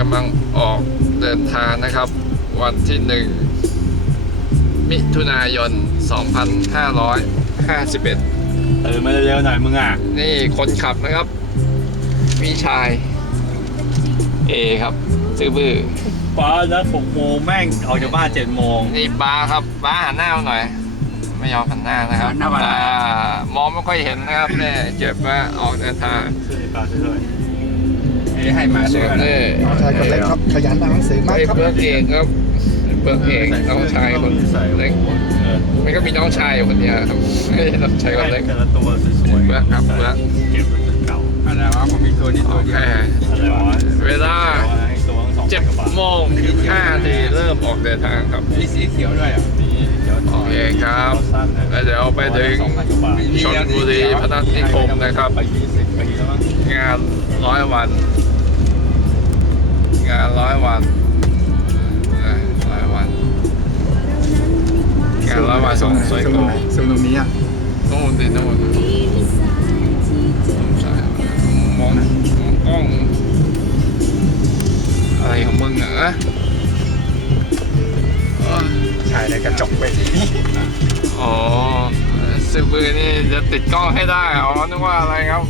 กำลังออกเดินทางนะครับ วันที่หนึ่งมิถุนายน 2551 เออมาเร็วๆหน่อยมึงอะ นี่คนขับนะครับ พี่ชาย เอครับ ซื้อบื้อป้านะหกโมงแม่งออกจากบ้านเจ็ดโมง นี่บาร์ครับบาร์หันหน้ามาหน่อย ไม่ยอมหันหน้านะครับหันหน้ามา อ่มองไม่ค่อยเห็นนะครับเนี่ยเก็บว่าออกเดินทาง ช่วยป้าช่วย ให้มาส่วนนี่น้องชายคนเล็กครับขยันอ่านหนังสือมากไอ้ครับเบิร์กเองครับเบิร์กเองน้องชายคนเล็กเออมันก็มีน้องชายอยู่คนเดียวครับไม่ใช่น้องชายคนเล็กแต่ละตัวสวยๆเบื่อครับเบื่อเก็บไว้จนเก่าอะไรวะผมมีตัวนี้โอตัวเคเดียวอะไรวะเวลาไอ้ตัวทั้งสองเจ็ดพันกว่าบาทโมงห้านาทีเริ่มออกเดินทางครับมีสีเขียวด้วยอะนี่เดี๋ยวโอเคครับสั้นนะแล้วเดี๋ยวไปถึงสองพันกว่าบาทชลบุรีพนัสนิคมนะครับไปยี่สิบปีแล้วมั้งงานร้อยวัน งานร้อยวันเออร้อยวันงานร้อยวันส่งสวยโกงซูมตรงนี้อะนู่นดินู่นใช่มองมองกล้อง อะไรของมึงอะอะเออถ่ายในกระจกไปทีนี้อ๋อซื้อปืนนี่จะติดกล้องให้ได้ อ๋อ นึกว่าอะไรครับ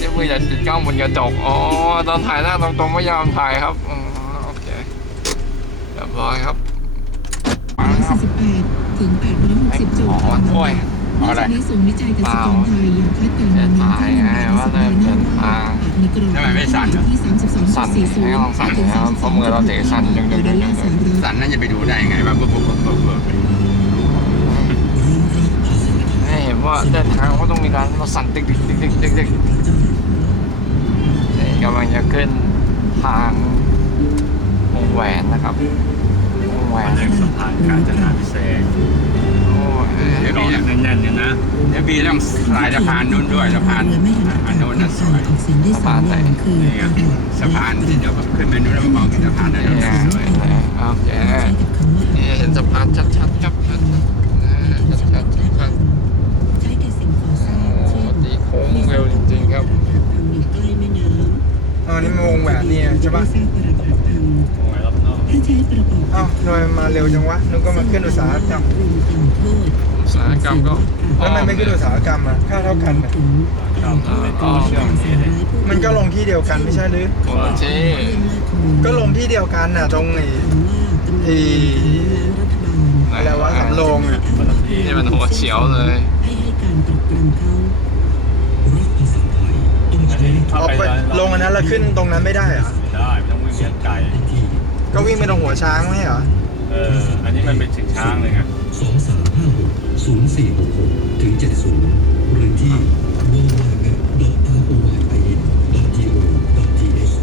ซื้อปืนจะติดกล้องบนกระจกอ๋อตอนถ่ายหน้าตรงๆไม่ยอมถ่ายครับอ๋อโอเคเรียบร้อยครับมาครับ 148ถึง860จุดอ๋อโอ้ยนอกจากนี้ศูนย์วิจัยเกษตรกรไทยยังคาดการณ์จะแนวถ่ายโน้มไงว่าเริ่มเดินทางในกรอบทำไมไม่สั่นอะที่สั่น32.40ให้ลองสั่นนะครับเพราะมือเราเตะสั่นดึงดึงดึงดึงดึงสันนั่นจะไปดูได้ไงว่าปุ๊บปุ๊บปุ๊บปุ๊บ ว่าเดินทางก็ต้องมีการเราสั่นตึกตึกตึกตึกตึกตึกนี่กำลังจะขึ้นทางวงแหวนนะครับวงแหวนนเรียกสะพานกาญจนาพิเศษกเดี๋ยวบอแน่นๆเนี่ยนะเดี๋ยวบีต้องสายสะพานนู้นด้วยสะพานเรือไม่หันอันนู้นน่ะสวยออกเสียงได้สองอย่างคือนี่ไงสะพานที่เดี๋ยวขึ้นไปนู้นแล้วมองเห็นสะพานได้แล้วสวยโอเคใช้กับคำว่านี่เห็นสะพานชัดๆครับชัดๆเออชัดๆชัด ใช้กับสิ่งก่อ ๆ สร้าง โอ้ เช่ นตีโค้งเร็วจริงๆครับทางอยู่ใกล้แม่น้ำอ๋อนี่มันวงแหวนนี่ใช่ปะสร้างปรักหักพังตรงไหนรอบนอกถ้าใช้ประกอบอ้าวทำไมมาเร็วจังวะนึกว่ามาขึ้นอุตสาหกรรมรวมต่างโทษอุตสาหกรรมก็แล้วมันไม่ขึ้นอุตสาหกรรมอะค่าเท่ากันอะถึงเราโทษก่อสร้างสารร้ายผู้มันก็ลงที่เดียวกันไม่ใช่หรือโอ้เจ๊ก็ลงที่เดียวกันน่ะตรงไอ้เอีล้างรัฐบาลอะไรวะสำโรงอะคนละที่นี่มันหัวเฉียวเลย ออกไปลงอันนั้นแล้วขึ้นตรงนั้นไม่ได้เหรอไม่ได้ไม่ต้องวิ่งเลี้ยงไก่ก็วิ่งไปตรงหัวช้างไม่ใช่เหรอเอออันนี้มันเป็นถึงช้างเลยไงสองสามห้าหกศูนย์สี่หกหกถึงเจ็ดศูนย์หรือที่ www.roin.th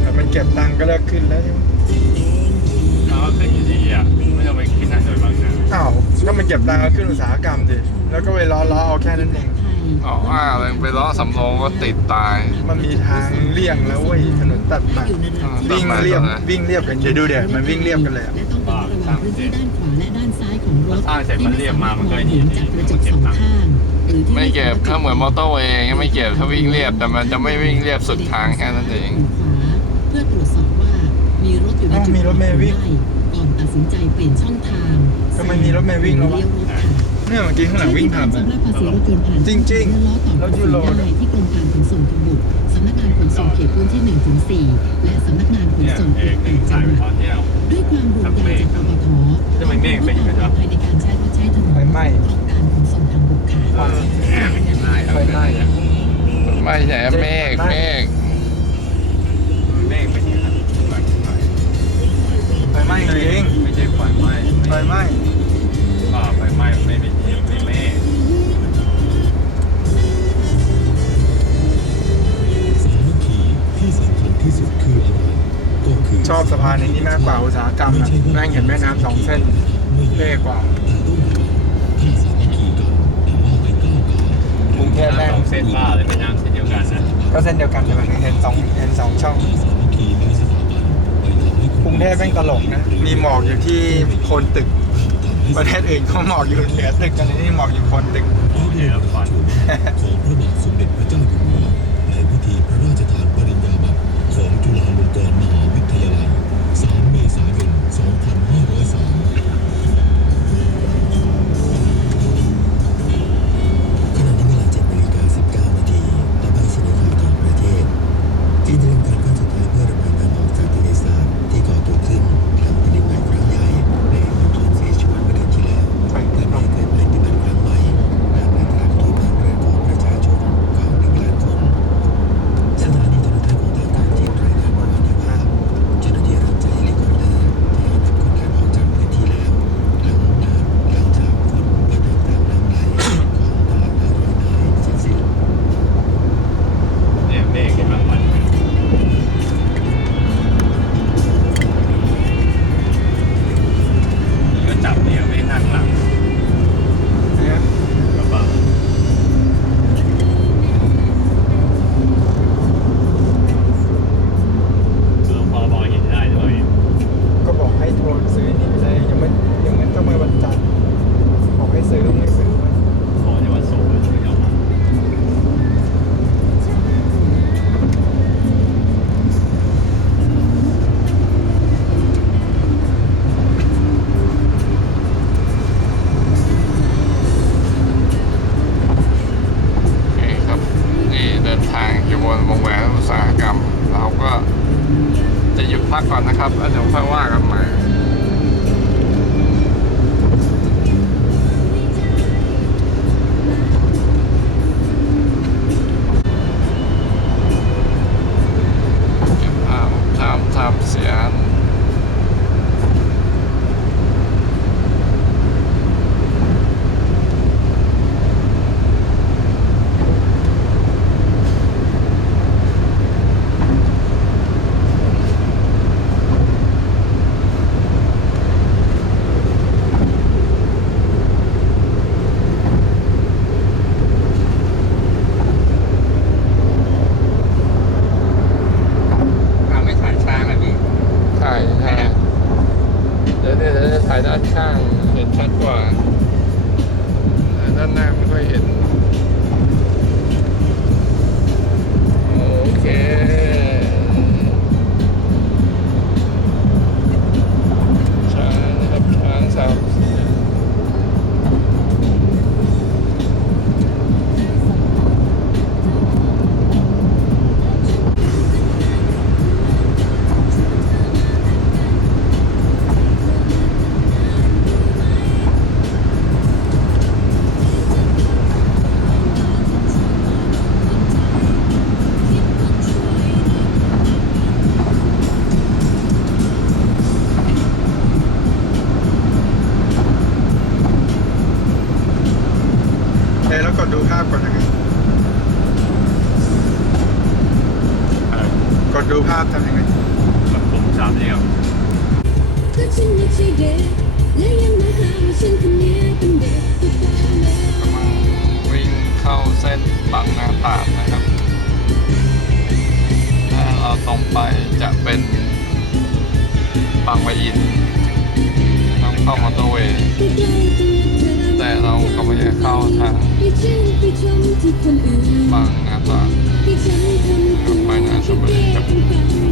แต่มันเก็บตังค์ก็เลิกขึ้นแล้วใช่ไหมมันก็ขึ้นอยู่ดีอะไม่ต้องไปคิดนะโดยบางนาอ้าวก็มันเก็บตังค์ก็ขึ้นอุตสาหกรรมดิแล้วก็ไปล้อล้อเอาแค่นั้นเองไทย อ๋อว่าอะไรไปล้อสำโรงก็ติดตาย มันมีทางเลี่ยงแล้วเว้ยถนนตัดใหม่อยู่ในระดับที่วิ่งเรียบวิ่งเรียบกันเดี๋ยวดูเดี๋ยวมันวิ่งเรียบกันเลยอะและต้องระวังพื้นที่ด้านขวาและด้านซ้ายของรถสร้างเสร็จมันเรียบมามันก็ไอ้นี่จากกระจกสองข้างหรือที่ไม่เก็บถ้าเหมือนมอเตอร์เวย์ไม่เก็บถ้าวิ่งเรียบแต่มันจะไม่วิ่งเรียบสุดทางแค่นั้นเองขวาเพื่อตรวจสอบว่ามีรถอยู่ในจุดอ้าวมีรถเมล์วิ่งก่อนตัดสินใจเปลี่ยนช่องทางทำไมมีรถเมล์วิ่งแล้ววะเลี้ยวรถค่ะ เนี่ยเมื่อกี้ข้างหลังวิ่งผ่านไปชำระภาษีรถยนต์ผ่านจริงๆและล้อต่อรถยูโรได้ที่กรมการขนส่งทางบกสำนักงานขนส่งเขตพื้นที่1ถึง4และสำนักงานขนเนี่ยส่งเออีกกหนึ่ง8จัสางยหไปวัดตอนเนี้ยด้วยความห่วงใยจากปตททำไมเมฆเป็นอย่างนั้นวะภายในการใช้รถใช้ถนนไฟไหม้กรมการขนส่งทางบกค่ะไฟไหม้อะไม่ใช่เมฆเมฆเมฆเป็นอย่างนั้นไฟไหม้จริงไม่ใช่ไฟไหม้ไฟไหม้ป่าไฟไหม้ไม่เป็นไม่เม ชอบสะพานในนี้มากกว่าอุตสาหกรรมนะแม่งเห็นแม่น้ำสองเส้นเท่กว่าแต่ต้องมีถ้าสามัคคีกันแต่ว่าไม่ก้าวกายกรุงเทพแม่งสองเส้นบ้าเลยไม่น้ำเส้นเดียวกันนะก็เส้นเดียวกันแต่มันเห็นสองเห็นสองช่องถ้าสามัคคีในสถาบันไปทำให้คกรุงเทพแม่งตลกนะมีหมอกอยู่ที่โคนตึกทำให้ประเทศอื่นเขาหมอกอยู่เหนือตึกกันนี่หมอกอยู่โคนตึกพระบรมราชชนของพระบาทสมเด็จพระเจ้าอยู่หัวในพิธีพระราชทวน ด้ เอ้แล้วกดดูภาพก่อนยังไงเออกดดูภาพทำยังไงแบบผมสามเหลี่ยมก็ฉันไม่ใช่เด็กและยังมาหาว่าฉันคนนี้เป็นเด็กก็พอแล้วกำลังวิ่งเข้าเส้นบางนาตราดนะครับ ถ้าเราตรงไปจะเป็นบางปะอินต้องเข้ามอเตอร์เวย์ แต่เราก็ไม่ได้เข้าทางไปชื่นไปชมที่คนอื่นบางนาตราดให้ฉันทำไปนะชมบุรีครับ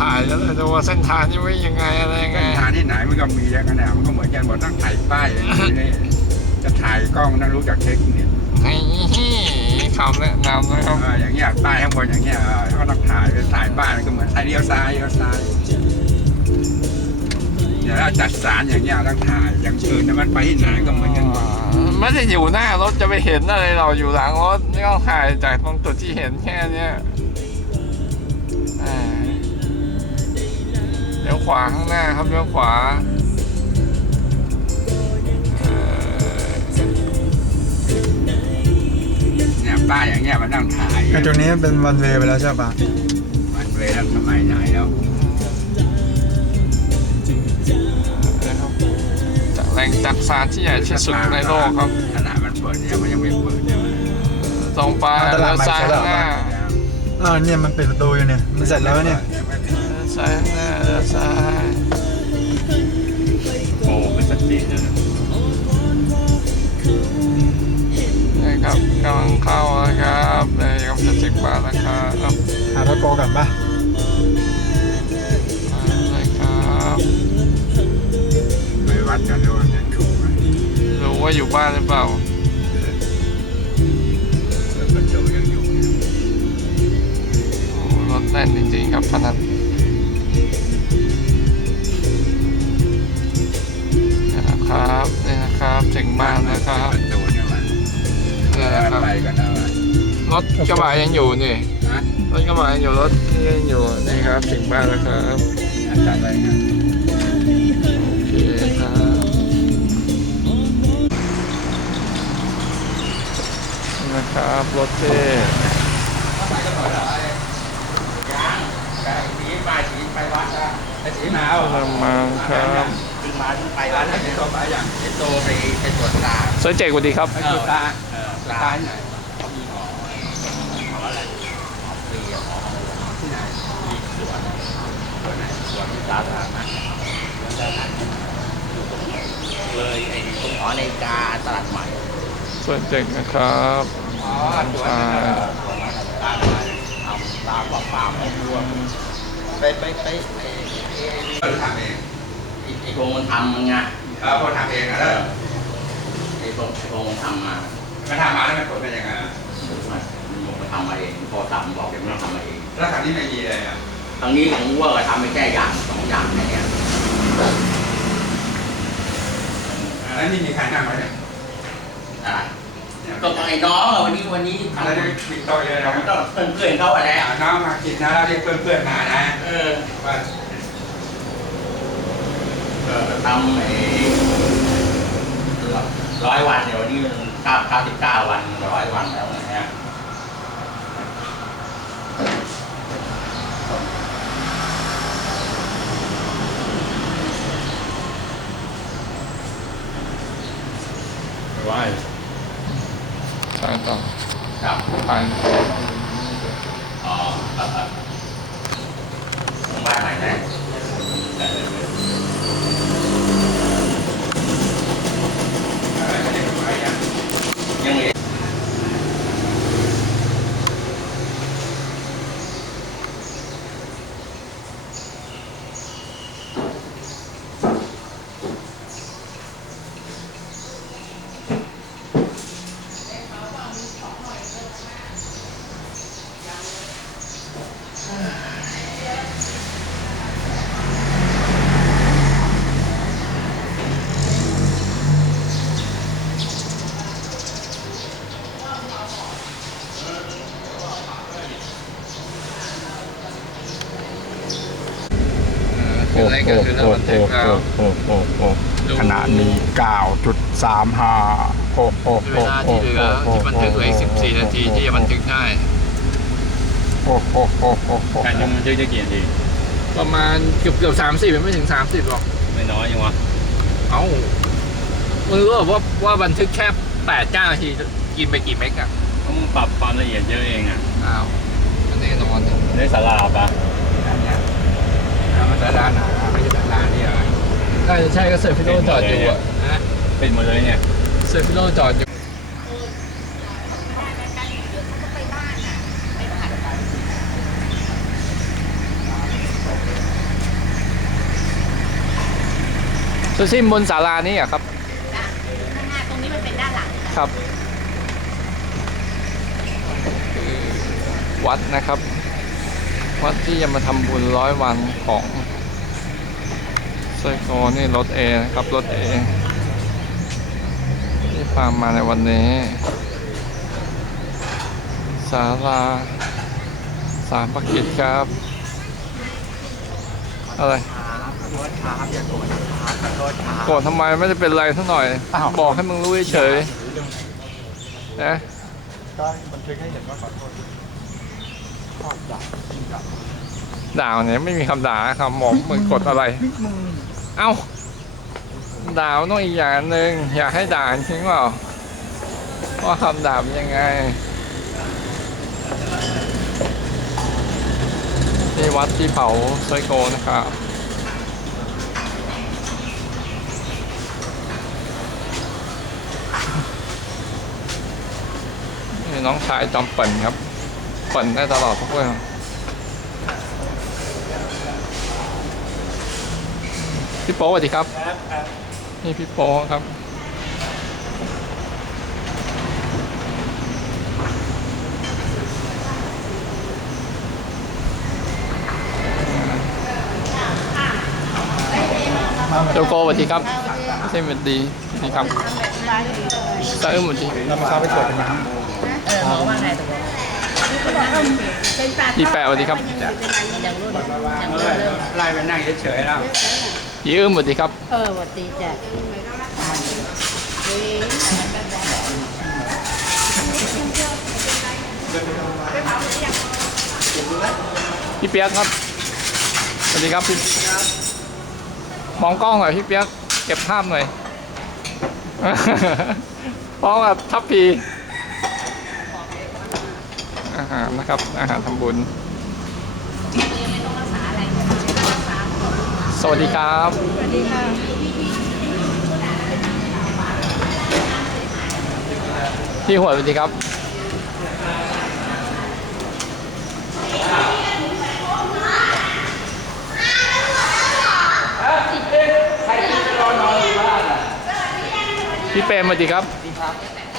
ถ่ายแล้วเลยดูว่าเส้นทางนี่วิ่งยังไงอะไรยังไง เส้นทางที่ไหนมันก็มีแล้วกันนะมันก็เหมือนกันหมดต้องถ่ายป้ายอย่างนี้นี่จะถ่ายกล้องต้องรู้จักเทคนิคให้คำแนะนำนะครับเอออย่างเงี้ยป้ายข้างบนอย่างเงี้ยเออก็ต้องถ่ายไปถ่ายป้ายมันก็เหมือนถ่ายเลี้ยวซ้ายเลี้ยวซ้ายอย่างเราจัดสารอย่างเงี้ยต้องถ่ายอย่างอื่นน่ะมันไปที่ไหนก็เหมือนกันหมดไม่ได้อยู่หน้ารถจะไปเห็นอะไรเราอยู่หลังรถนี่ต้องถ่ายจากตรงจุดที่เห็นแค่เนี้ย ลี้ยวขวาข้างหน้าครับเลี้ยวขวาเอ่อเนี่ยป้ายอย่างเงี้ยมานั่งถ่ายไอ้ตรงนี้เป็นวันเวย์ไปแล้วใช่ปะมันเวลาสมัยไหนแล้วนะครับจากแหล่งจักสารที่ใหญ่ที่สุดในโลกครับ ขนาดมันเปิดเนี่ยมันยังไม่เปิดเนี่ยมันตรงไปแล้วซ้ายข้างหน้า อ้าวเนี่ยมันปิดประตูอยู่เนี่ย มันเสร็จแล้วเนี่ย ซ้ายข้างหน้าแล้วซ้ายโอ้เป็นสตินะนะครับกำลังเข้าแล้วครับเลยกำลังจะถึงบ้านแล้วครับหาตะโกกันปะมาเลยครับไปวัดกันด้วยเนี่ยถูกไหมรู้ว่าอยู่บ้านหรือเปล่าเปิดประตูยังอยู่เนี่ยโอ้รถแน่นจริงๆครับพนัน นี่นะครับนี่นะครับถึงบ้านแล้วครับประตูเนี่ยมันนี่นะครับไปกันแล้วอะรถกระบะยังอยู่นี่นะรถกระบะยังอยู่รถนี่ยังอยู่นี่ครับถึงบ้านแล้วครับอาจารย์อะไรเงี้ยโอเคครับนี่นะครับรถเท่ สีไปสีไปวัด นะไอ้สีหนาวกำลังมาครับถึงมาถึงไปวัดแล้วไอ้ตัวไปอย่างไอ้โตไปไปตรวจตาสวยเจ๋งสวัสดีครับไปตรวจตาตาที่ไหนมีหมอหมออะไรหมอฟรีอะที่ไหนมีสวนสวนไหนสวนสาธารณะสวนสาธารณะอยู่ตรงเลยไอ้ตรงหอนาฬิกาตลาดใหม่สวยเจ๋งนะครับอ๋อสวนนั่นน่ะสวนตาทำตาเปล่าๆไม่รวมไปไปไป ไอ้ไอ้ไอ้ทำเองไอ้โครงมันทำมันไงเออคนทำเองอะแล้วไอ้โครงไอ้โครงมันทำมามันทำมาแล้วมันผลเป็นยังไงอะมันบอกมันทำมาเองพอทำบอกเดี๋ยวมันทำมาเองแล้วครั้งนี้ไม่มีเลยอะทางนี้ของวัวก็ทำไปแค่อย่างสองอย่างแค่เนี้ยแล้วนี่มีใครนั่งไหมเนี่ยอะไรก็ไอ้น้องอะวันนี้วันนี้ทำแล้วได้ปิดโต๊ะเยอะนะมันก็เพื่อนเพื่อนๆเขาอะไรอ่าน้องมากินนะแล้วเรียกเพื่อนๆมานะเออว่าก็ ทำไอ้ร้อยวันเดี๋ยววันนี้มันเก้าเก้าสิบเก้าวันร้อยวันแล้วนะฮะว้ายใช่ต่อครับผ่านอ๋อครับครับบ้านไหนนะ Thank you. คืออะไรกันคือเราบันทึกแล้วโอ้โหโอ้ขนาดนี้9.35โอ้โหเวลาที่เหลือที่บันทึกเหลืออีก14 นาทีที่จะบันทึกได้ โอ้โหโอ้โหโอ้โหการยังมันจะกี่นาทีประมาณเกือบเกือบสามสิบไม่ถึงสามสิบหรอก ไม่น้อยยังวะเอ้ามึงรู้เหรอว่าว่าบันทึกแค่แปดเก้านาทีกินไปกี่เมกอะเพราะมึงปรับความละเอียดเยอะเองอะอ้าวมันแน่นอน ได้สาราปะ อันเนี้ยแล้วมันจะร้านไหนอะไม่ใช่ร้านนี้เหรอ น่า จะใช่ก็เซอร์ฟิโลจอดอยู่อะนะปิดหมดเลยเนี่ยเซอร์ฟิโลจอดอยู่ซูซิมบนศาลานี่อะครับข้างหน้าตรงนี้มันเป็นด้านหลังครับ วัดนะครับ วัดที่จะมาทำบุญร้อยวันของ ไซโคนี่รถเอนะครับรถเอที่พามาในวันนี้ศาลาสามประกิจครับ อะไรโกรธทำไมไม่ได้เป็นไรสักหน่อย บอกให้มึงรู้เฉยนะก็บันทึกให้เห็นว่าขอโทษด่าด่าเนี่ยไม่มีคำด่าครับหมองมึงกดอะไร เอ้าดามันต้องอีกอย่างหนึ่งอยากให้ด่าจริงเปล่าว่าคำด่าเป็นยังไงที่วัดที่เผาไซโกนะครับนี่น้องชายจอมเปิ่นครับเปิ่นได้ตลอดทุกเรื่อง พี่โป๊สวัสดีครับ นี่พี่โป๊ครับโจโกสวัสดีครับไม่ใช่สวัสดีสวัสดีครับตาอึ้มสวัสดีแล้วมาเข้าไปตรวจเป็นยังไงเออหมอว่าไงตกลงเป็นปลาพี่แปะสวัสดีครับยังเป็นไรยังรุ่นยังรุ่นเริ่มไล่ไปนั่งเฉยๆแล้ว พี่อึ้มสวัสดีครับ เออหวัดดีจ้ะพี่เปียกครับ สวัสดีครับพี่มองกล้องหน่อยพี่เปียกเก็บภาพหน่อยพร้อมกับทัพพีอาหารนะครับ อาหารทำบุญ สวัสดีครับ สวัสดีค่ะพี่หวยสวัสดีครับ พี่เปรมสวัสดีครับคุณ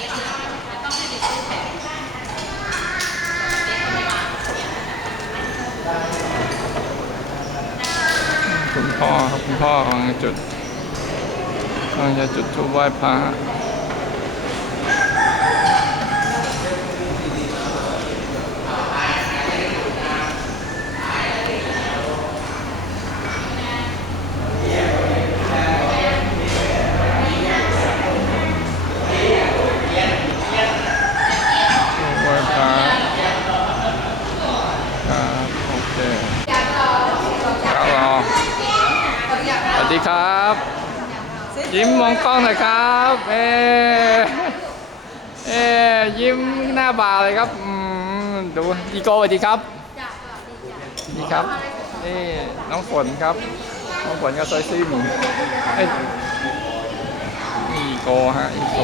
พ่อครับคุณพ่อ กำลังจะจุดกำลังจะจุดธูปไหว้พระ ไหว้พระครับโอเคครับรอสวัสดีครับ ยิ้มมองกล้องหน่อยครับ เอเอยิ้มหน้าบาเลยครับอืมดูอีโก้สวัสดีครับสวัสดีครับ นี่น้องฝนครับ น้องฝนกับซอยซิมเอ้ยนี่อีโกฮะอีโก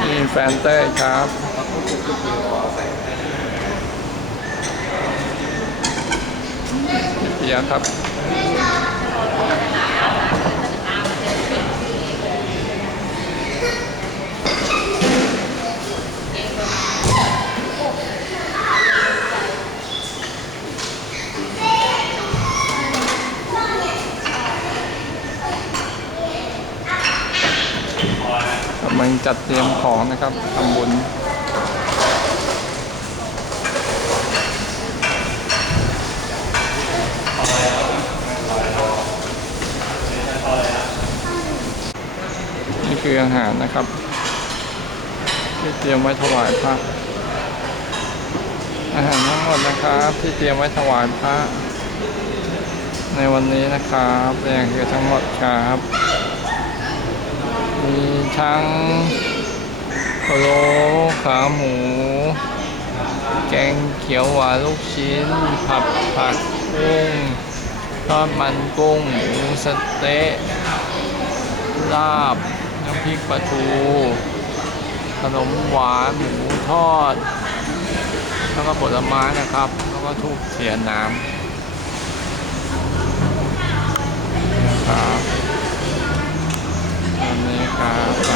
นี่แฟนเต้ครับ พี่เปียกครับกำลังจัดเตรียมของนะครับทำบุญ คืออาหารนะครับ ที่เตรียมไว้ถวายพระอาหารทั้งหมดนะครับที่เตรียมไว้ถวายพระในวันนี้นะครับนี่คือทั้งหมดครับมีทั้งพะโล้ขาหมู แกงเขียวหวานลูกชิ้น ผัดผักกุ้งทอดมันกุ้งหมูสเต๊ะลาบ ริกปลาทู ขนมหวานหมูทอด แล้วก็ผลไม้นะครับ แล้วก็ทูบเทียนน้ำนะครับอันนี้ครับอันนี้ครับ